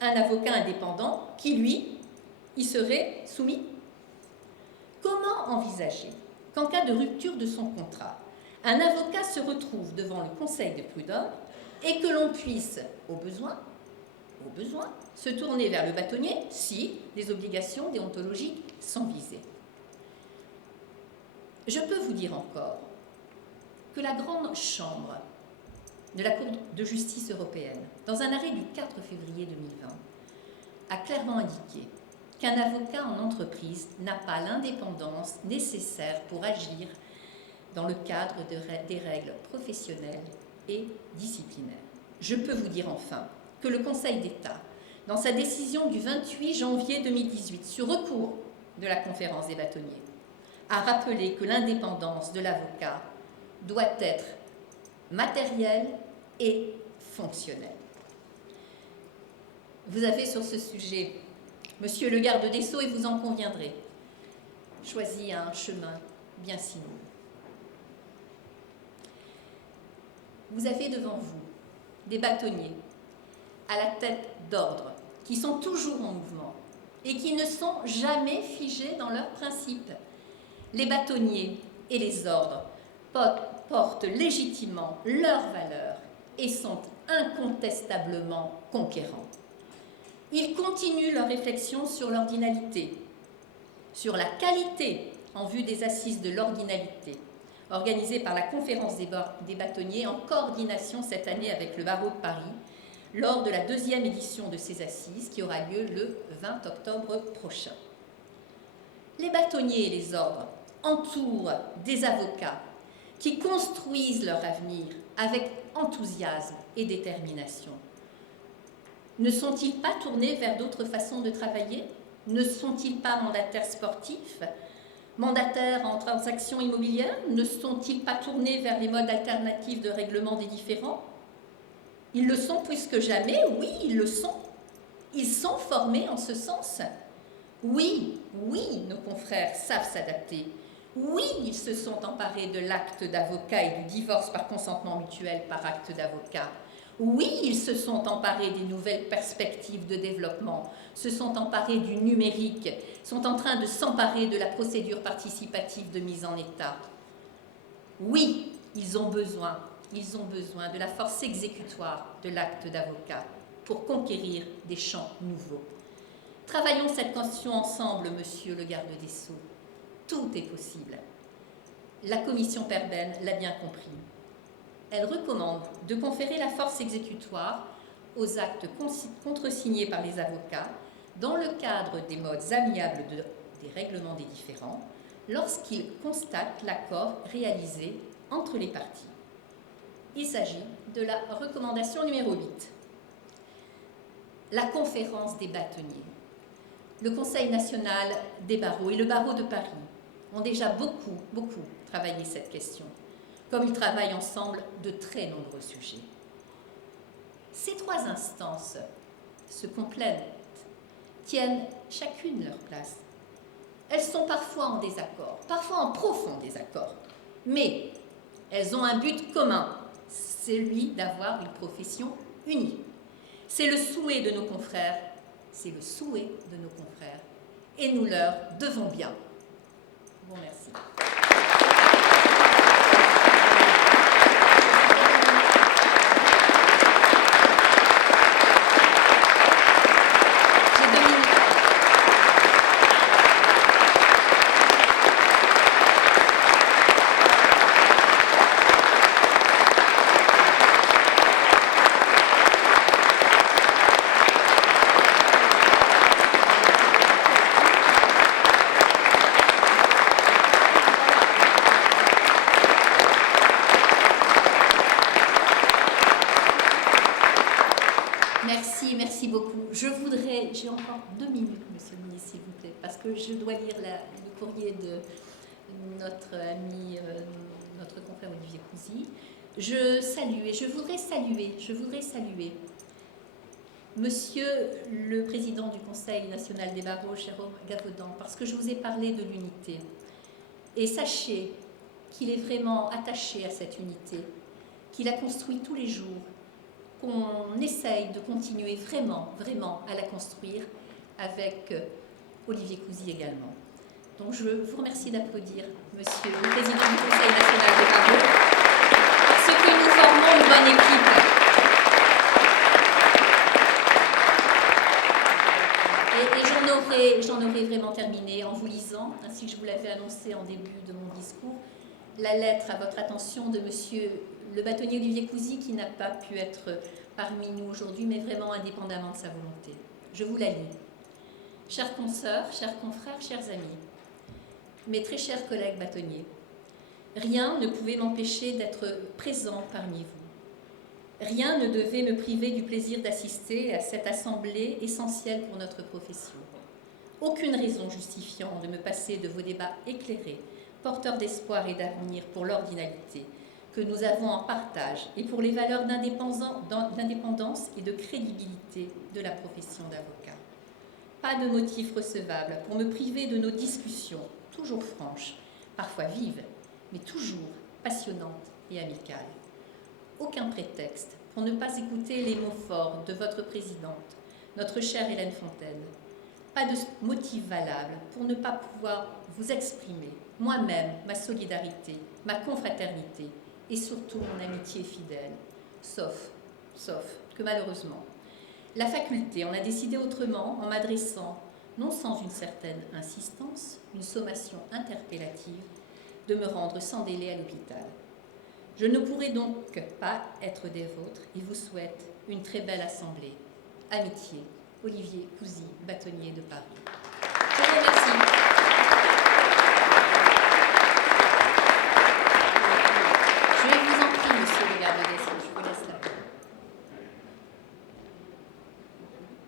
un avocat indépendant qui, lui, y serait soumis. Comment envisager qu'en cas de rupture de son contrat, un avocat se retrouve devant le conseil de prud'homme et que l'on puisse, au besoin, se tourner vers le bâtonnier si les obligations déontologiques sont visées? Je peux vous dire encore que la grande chambre de la Cour de justice européenne, dans un arrêt du 4 février 2020, a clairement indiqué qu'un avocat en entreprise n'a pas l'indépendance nécessaire pour agir dans le cadre des règles professionnelles et disciplinaires. Je peux vous dire enfin que le Conseil d'État, dans sa décision du 28 janvier 2018 sur recours de la conférence des bâtonniers, a rappelé que l'indépendance de l'avocat doit être matérielle et fonctionnelle. Vous avez sur ce sujet, Monsieur le garde des Sceaux, et vous en conviendrez, choisi un chemin bien sinueux. Vous avez devant vous des bâtonniers à la tête d'ordre qui sont toujours en mouvement et qui ne sont jamais figés dans leurs principes. Les bâtonniers et les ordres portent légitimement leurs valeurs et sont incontestablement conquérants. Ils continuent leur réflexion sur l'ordinalité, sur la qualité en vue des assises de l'ordinalité, organisées par la conférence des bâtonniers en coordination cette année avec le barreau de Paris, lors de la 2e édition de ces assises qui aura lieu le 20 octobre prochain. Les bâtonniers et les ordres entourent des avocats qui construisent leur avenir avec enthousiasme et détermination. Ne sont-ils pas tournés vers d'autres façons de travailler? Ne sont-ils pas mandataires sportifs, mandataires en transactions immobilières? Ne sont-ils pas tournés vers les modes alternatifs de règlement des différends? Ils le sont plus que jamais, oui, ils le sont. Ils sont formés en ce sens. Oui, nos confrères savent s'adapter. Oui, ils se sont emparés de l'acte d'avocat et du divorce par consentement mutuel par acte d'avocat. Oui, ils se sont emparés des nouvelles perspectives de développement, se sont emparés du numérique, sont en train de s'emparer de la procédure participative de mise en état. Oui, ils ont besoin de la force exécutoire de l'acte d'avocat pour conquérir des champs nouveaux. Travaillons cette question ensemble, monsieur le garde des Sceaux. Tout est possible. La commission Perben l'a bien compris. Elle recommande de conférer la force exécutoire aux actes contresignés par les avocats dans le cadre des modes amiables des règlements des différends lorsqu'ils constatent l'accord réalisé entre les parties. Il s'agit de la recommandation numéro 8. La conférence des bâtonniers, le Conseil national des barreaux et le barreau de Paris ont déjà beaucoup travaillé cette question, comme ils travaillent ensemble de très nombreux sujets. Ces 3 instances se complètent, tiennent chacune leur place. Elles sont parfois en désaccord, parfois en profond désaccord, mais elles ont un but commun, celui d'avoir une profession unie. C'est le souhait de nos confrères, et nous leur devons bien. Je vous remercie. Merci beaucoup. J'ai encore 2 minutes, monsieur le ministre, s'il vous plaît, parce que je dois lire le courrier de notre ami, notre confrère Olivier Cousy. Je voudrais saluer monsieur le président du Conseil national des barreaux, Jérôme Gavaudan, parce que je vous ai parlé de l'unité. Et sachez qu'il est vraiment attaché à cette unité, qu'il a construit tous les jours, qu'on essaye de continuer vraiment, vraiment à la construire avec Olivier Cousy également. Donc je vous remercie d'applaudir Monsieur le Président du Conseil national des barreaux, parce que nous formons une bonne équipe. Et j'en aurais vraiment terminé en vous lisant, ainsi que je vous l'avais annoncé en début de mon discours, la lettre à votre attention de Monsieur le bâtonnier Olivier Cousy, qui n'a pas pu être parmi nous aujourd'hui, mais vraiment indépendamment de sa volonté. Je vous la lis. Chères consoeurs, chers confrères, chers amis, mes très chers collègues bâtonniers, rien ne pouvait m'empêcher d'être présent parmi vous. Rien ne devait me priver du plaisir d'assister à cette assemblée essentielle pour notre profession. Aucune raison justifiant de me passer de vos débats éclairés, porteurs d'espoir et d'avenir pour l'ordinalité que nous avons en partage et pour les valeurs d'indépendance et de crédibilité de la profession d'avocat. Pas de motif recevable pour me priver de nos discussions, toujours franches, parfois vives, mais toujours passionnantes et amicales. Aucun prétexte pour ne pas écouter les mots forts de votre présidente, notre chère Hélène Fontaine. Pas de motif valable pour ne pas pouvoir vous exprimer, moi-même, ma solidarité, ma confraternité et surtout mon amitié fidèle. Sauf que malheureusement, la faculté en a décidé autrement en m'adressant, non sans une certaine insistance, une sommation interpellative, de me rendre sans délai à l'hôpital. Je ne pourrai donc pas être des vôtres et vous souhaite une très belle assemblée. Amitié, Olivier Cousy, bâtonnier de Paris. Je vous remercie.